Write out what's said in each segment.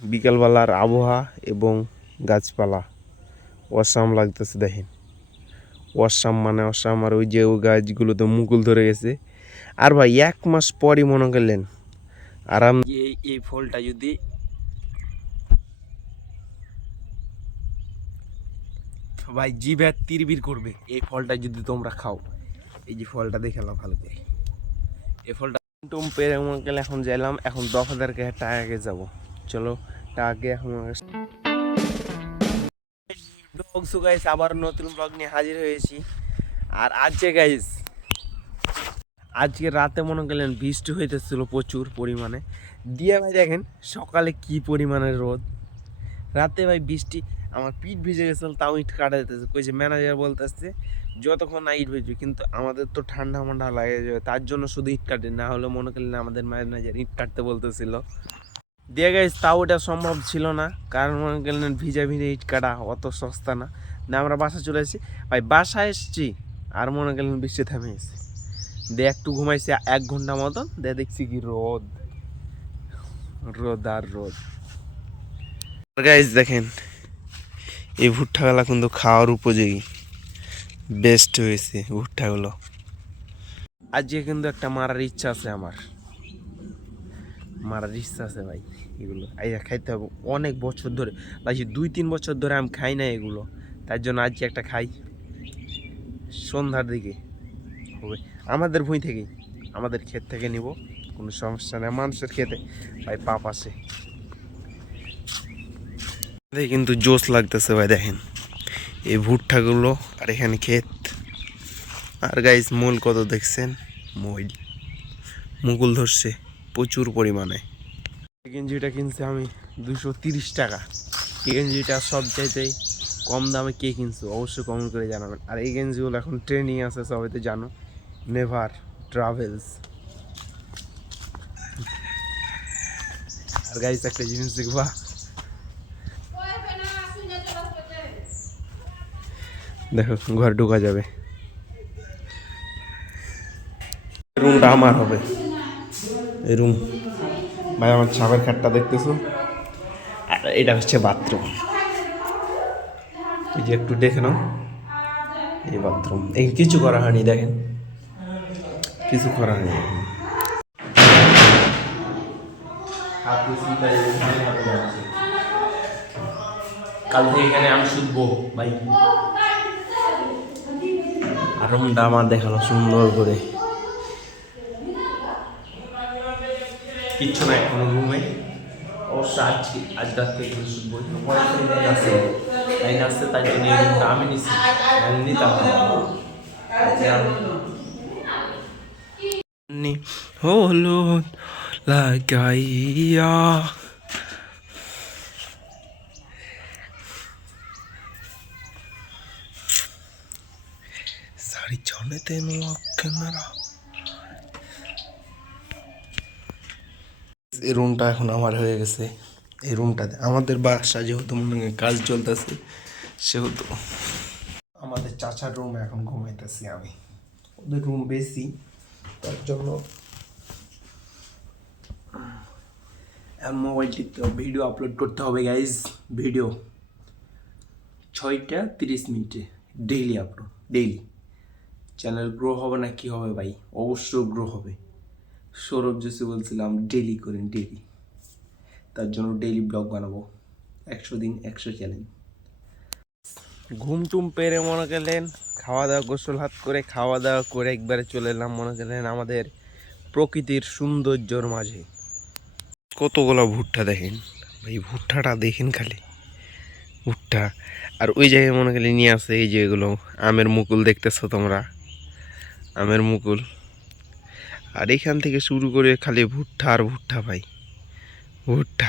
বিকালবেলার আবহাওয়া এবং গাছপালা অসাম লাগতেছে দেখেন। অসাম মানে অসাম। আর ওই যে ওই গাছগুলোতে মুকুল ধরে গেছে। আর ভাই 1 মাস পরই মনে করলেন আরাম এই ফলটা যদি ভাই জিভে তিরবির করবে এই ফলটা যদি তোমরা খাও। এই যে ফলটা দেখে নাও ভালো করে। এই ফলটা টুম পেরে মনে গেলে এখন যাইলাম, এখন 10,000 টাকাকে যাবো। চলো টাকাকে এখন গাইস আবার নতুন ব্লগ নিয়ে হাজির হয়েছি। আর আজকে রাতে মনে করলেন বৃষ্টি হইতেছিল প্রচুর পরিমাণে দিয়ে ভাই দেখেন সকালে কি পরিমাণের রোদ, রাতে ভাই বৃষ্টি। আমার পিঠ ভিজে গেছিল তাও ইট কাটা যেতেছে। কইছে ম্যানেজার বলতেছে যতক্ষণ না ইট ভিজবে, কিন্তু আমাদের তো ঠান্ডা মান্ডা লাগে যাবে, তার জন্য শুধু ইট কাটে, না হলে মনে করলেন আমাদের ম্যানেজার ইট কাটতে বলতেছিল দিয়ে গাইস, তাও ওটা সম্ভব ছিল না, কারণ মনে করলেন ভিজে ইট কাটা অত সস্তা না। আমরা বাসা চলে এসেছি ভাই, বাসায় এসছি আর মনে করলেন বৃষ্টি থেমে গেছে। দিয়ে একটু ঘুমাইছি 1 ঘন্টা মতন, দিয়ে দেখছি কি রোদ রোদ আর রোদ। গাইস দেখেন এই ভুট্টাগুলা কিন্তু খাওয়ার উপযোগী, বেস্ট হয়েছে ভুট্টাগুলো। আজকে কিন্তু একটা মারার ইচ্ছা আছে, মারার ইচ্ছা আছে ভাই। এগুলো খাইতে হবে অনেক বছর ধরে, ভাই 2-3 বছর ধরে আমি খাই না এগুলো, তার জন্য আজকে একটা খাই। সন্ধ্যার দিকে হবে, আমাদের ভুঁই থেকেই, আমাদের ক্ষেত থেকে নিব, কোনো সমস্যা নেই। মানুষের খেতে ভাই পাপ আছে। কিন্তু জোশ লাগতেছে ভাই দেখেন এই ভুট্টাগুলো, আর এখানে ক্ষেত। আর গাইস মূল কত দেখছেন, মুকুল ধরছে প্রচুর পরিমাণে। এই গেঞ্জিটা কিনছি আমি 230 টাকা। এই গেঞ্জিটা সব চাইতেই কম দামে কে কিনছো অবশ্যই কমেন্ট করে জানাবেন। আর এই গেঞ্জিগুলো এখন ট্রেনিং আছে, সবাই তো জানো, নেভার ট্রাভেলস। আর গাইস একটা জিনিস দেখবা, দেখো ঘর ঢোকা যাবে, রুমটা আমার হবে। এই রুম ভাই আমার ছাপের খাটটা দেখতেছো, আর এটা হচ্ছে বাথরুম। এই যে একটু দেখে নাও, এই বাথরুম। এই কিছু করা হয়নি দেখেন, কিছু করা হয়নি। কাল থেকে এখানে আমি শুধবো ভাই। আর রুমটা আমার দেখালো সুন্দর করে, কিচ্ছু নাই কোনো রুমে। অবশ্য আজ রাত থেকে শুধবো, আছে তাই আসছে, তাই জন্য এই রুমটা আমি নিচ্ছি, নিতাম হলো লাগাইয়া। সারি জনেতে ক্যামেরা। এই রুমটা এখন আমার হয়ে গেছে। এই রুমটাতে আমাদের বাসা যেহেতু মনে হয় কাজ চলতেছে, সেহেতু আমাদের চাচার রুমে এখন ঘুমাইতেছি আমি। ওদের রুম বেশি, তার জন্য মোবাইল টিপতে হবে, ভিডিও আপলোড করতে হবে গাইজ। ভিডিও 6টা 30 মিনিটে daily upload, daily. Channel grow হবে না কি হবে ভাই, অবশ্যই গ্রো হবে। সৌরভ যোশী বলছিলাম ডেইলি করেন, ডেইলি। তার জন্য ডেইলি ব্লগ বানাবো, 100 দিন 100 চ্যালেঞ্জ। ঘুম টুম পেরে মনে করলেন খাওয়া দাওয়া, গোসল হাত করে খাওয়া দাওয়া করে একবারে চলে এলাম মনে করলেন আমাদের প্রকৃতির সৌন্দর্যর মাঝে। কতগুলো ভুট্টা দেখেন ভাই, ভুট্টাটা দেখেন খালি ভুট্টা। আর ওই জায়গায় মনে করলে নিয়ে আসে এই যে এগুলো আমের মুকুল দেখতেছো তোমরা, আমের মুকুল। আর এখান থেকে শুরু করে খালি ভুট্টা আর ভুট্টা ভাই, ভুট্টা।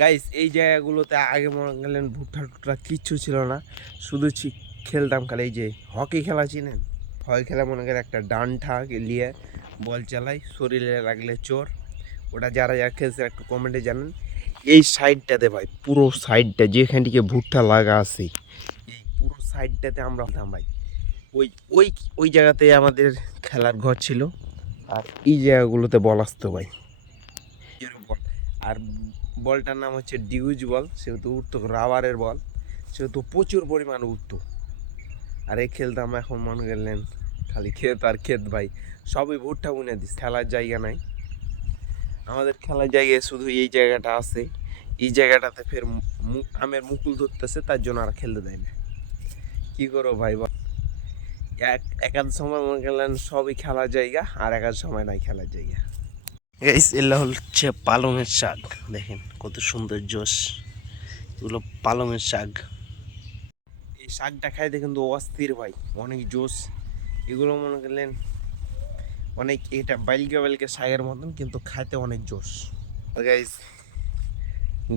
গাইস এই জায়গাগুলোতে আগে মনে করলেন ভুট্টা টুট্টা কিচ্ছু ছিল না, শুধু খেলতাম খালি। এই যে হকি খেলা চিনেন, হকি খেলা মনে করেন একটা ডান্ডা নিয়ে বল চালাই, শরীরে লাগলে চোর। ওটা যারা যারা খেলছে একটু কমেন্টে জানেন। এই সাইডটাতে ভাই, পুরো সাইডটা যেখান থেকে ভুট্টা লাগা আছে, এই পুরো সাইডটাতে আমরা হতাম ভাই। ওই ওই ওই জায়গাতে আমাদের খেলার ঘর ছিল, আর এই জায়গাগুলোতে বল আসতো ভাই। আর বলটার নাম হচ্ছে ডিউজ বল, সেহেতু উঠতো রাবারের বল, সেহেতু প্রচুর পরিমাণ উঠতো। আর এই খেলতাম, এখন মনে করলেন খালি ক্ষেত আর ক্ষেত ভাই, সবই ভুট্টা বুনে দিস, খেলার জায়গা নাই। আমাদের খেলার জায়গায় শুধু এই জায়গাটা আছে, এই জায়গাটাতে ফের আমের মুকুল ধরতেছে, তার জন্য আর খেলতে দেয় না। কী করো ভাই বল, একাধ সময় মনে করলেন সবই খেলার জায়গা, আর একাধ সময় নাই খেলার জায়গা। এগুলো হচ্ছে পালংয়ের শাক, দেখেন কত সুন্দর জোশ, এগুলো পালংয়ের শাক। এই শাকটা খাইতে কিন্তু অস্থির ভাই, অনেক জোশ। এগুলো মনে করলেন অনেক, এটা বাইলকে বাইলকে শাকের মতন, কিন্তু খাইতে অনেক জোশ। গাইস,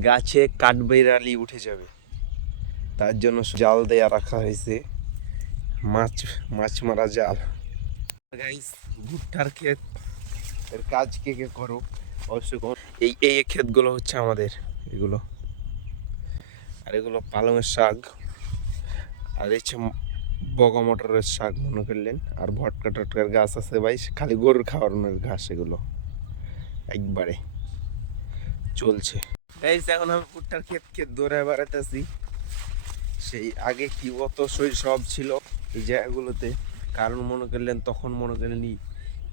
গাছে কাঠবেড়ালি উঠে যাবে, তার জন্য জাল দেয়া রাখা হয়েছে, মাছ মারা জাল। গাইস, ভুট্টার ক্ষেত এর কাজ কে কে করো অবশ্যই। এই এই ক্ষেতগুলো হচ্ছে আমাদের, এগুলো। আর এগুলো পালংয়ের শাক, আর এই বগা মটরের শাক মনে করলেন। আর ভটকা টটকার গাছ আছে ভাই, খালি গরুর খাওয়ানোর ঘাস, এগুলো একবারে চলছে। এই এখন আমি ভুট্টার ক্ষেত ক্ষেত দৌড়ে বেড়াতেছি। সেই আগে কি অত সব ছিল এই জায়গাগুলোতে, কারণ মনে করলেন তখন মনে করলেন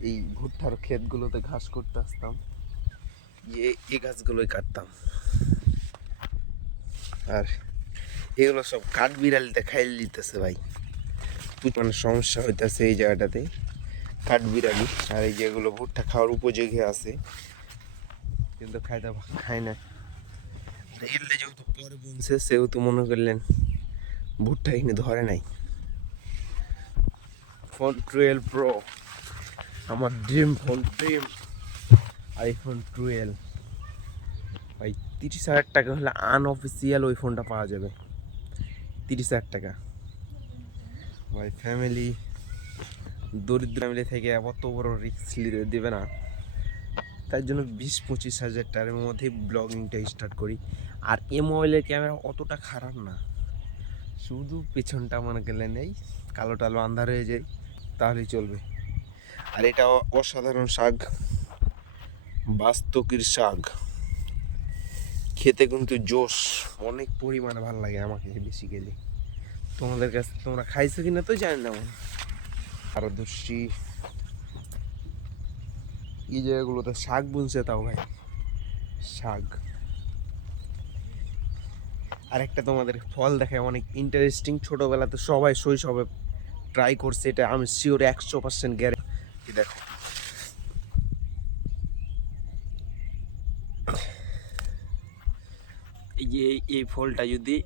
এই ভুট্টার ক্ষেতগুলোতে ঘাস করতে আসতাম, এই গাছগুলোই কাটতাম। আর এগুলো সব কাঠ বিড়ালিতে খাইয়ে দিতেছে ভাই, মানে সমস্যা হইতেছে এই জায়গাটাতে, কাঠ বিড়ালি। আর এই যেগুলো ভুট্টা খাওয়ার উপযোগী আছে, কিন্তু খায় না। এগুলো যেহেতু পরে বুনছে, সেহেতু মনে করলেন ভুট্টা এখানে ধরে নাই। ফোন 12 প্রো, আমার ড্রিম ফোন, আইফোন 12 ভাই। 30,000 টাকা হলে আনঅফিসিয়াল ওই ফোনটা পাওয়া যাবে, 30,000 টাকা ভাই। ফ্যামিলি, দরিদ্র ফ্যামিলি থেকে অত বড় রিস্ক দেবে না, তার জন্য 20-25 হাজার টাকার মধ্যেই ব্লগিংটা স্টার্ট করি। আর এই মোবাইলের ক্যামেরা অতটা খারাপ না, শুধু পেছনটা মনে করলেন এই কালো টালো আন্ধার হয়ে যায়, তাহলেই চলবে। আর এটা অসাধারণ শাক, বাস্তকির শাক, খেতে কিন্তু জোশ, অনেক পরিমাণে ভালো লাগে আমাকে বেসিক্যালি। তোমাদের কাছে তোমরা খাইছো কিনা তো জানি না। আরো দোষী এই জায়গাগুলোতে শাক বুনছে, তাও ভাই শাক। আরেকটা তোমাদের ফল দেখায়, অনেক ইন্টারেস্টিং, ছোটবেলাতে সবাই শৈশবে ট্রাই করছে, এটা আমি শিওর 100% গ্যারান্টি। দেখো, এই যে এই ফলটা যদি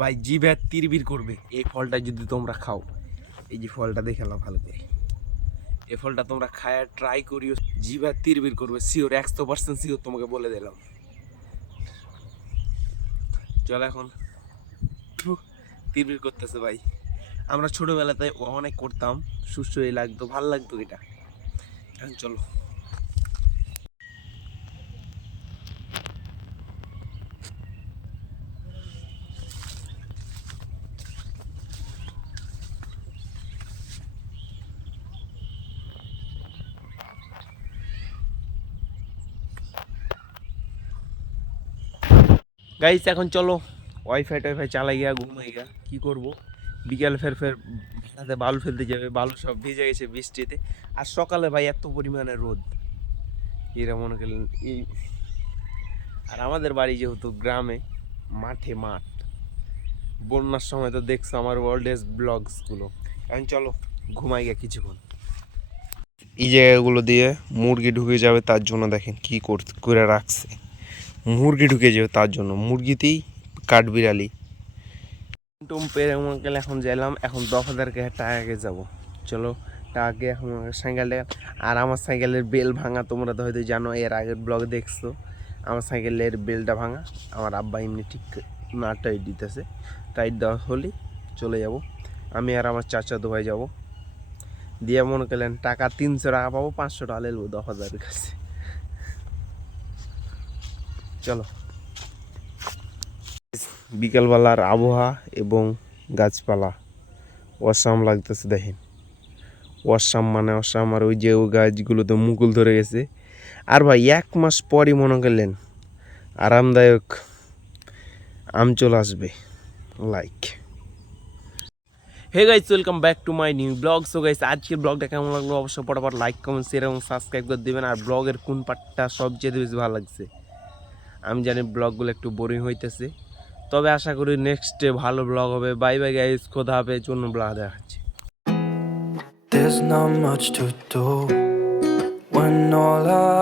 ভাই জিভে তিরবির করবে, এই ফলটা যদি তোমরা খাও, এই যে ফলটা দেখে নাও ভালো করে, এই ফলটা তোমরা খায় ট্রাই করিও, জিভে তিরবির করবে শিওর, 100% শিওর, তোমাকে বলে দিলাম। চল এখন, তিরবির করতেছে ভাই। আমরা ছোটবেলাতে অনেক করতাম, সুস্থই লাগতো, ভালো লাগতো এটা। এখন চলো। গাইস এখন চলো, ওয়াইফাই টাইফাই চালাই গিয়া ঘুমাই গা, কি করবো। বিকালে ফের ভাড়াতে বালু ফেলতে যাবে, বালু সব ভিজে গেছে বৃষ্টিতে। আর সকালে ভাই এত পরিমাণে রোদ, এরা মনে করলেন এই। আর আমাদের বাড়ি যেহেতু গ্রামে, মাঠে মাঠ, বন্যার সময় তো দেখছো আমার ওল্ড এজ ব্লগসগুলো। এখন চলো ঘুমাই গিয়া কিছুক্ষণ। এই জায়গাগুলো দিয়ে মুরগি ঢুকে যাবে, তার জন্য দেখেন কি করে রাখছে, মুরগি ঢুকে যাবে তার জন্য, মুরগিতেই কাঠবিড়ালি টুম পেরে মনে গেলে। এখন যাইলাম, এখন 10,000 টাকা যাবো। চলো টাকা এখন সাইকেলটা। আর আমার সাইকেলের বেল ভাঙা, তোমরা তো হয়তো জানো, এর আগের ব্লগ দেখছো। আমার সাইকেলের বেলটা ভাঙা, আমার আব্বা এমনি ঠিক না টাইট দিতেছে, টাইট দেওয়া হলেই চলে যাব। আমি আর আমার চাচাতো ভাই যাবো, দিয়ে মনে করলেন টাকা 300 টাকা পাবো, 500 টাকা লেলবো 10,000 কাছে। চলো। বিকালবেলার আবহাওয়া এবং গাছপালা অসাম লাগতেছে, দেখেন অসাম মানে অসাম, আর ওই যে ও গাছগুলোতে মুকুল ধরে গেছে। আর ভাই 1 মাস পরই মনে করলেন আরামদায়ক আম চলে আসবে। Like hey guys, welcome back to my new blog. So guys, আজকের ব্লগটা কেমন লাগলো অবশ্যই পটাপট লাইক, কমেন্ট, শেয়ার এবং সাবস্ক্রাইব করে দেবেন। আর ব্লগের কোন পার্টটা সবচেয়ে বেশি ভালো লাগছে? আমি জানি ব্লগগুলো একটু বোরিং হইতেছে, তবে আশা করি নেক্সটে ভালো ব্লগ হবে। বাই বাই গাইস, খোদা হাফেজ, অন্য ব্লগ দেখাচ্ছি। There's not much to do when all I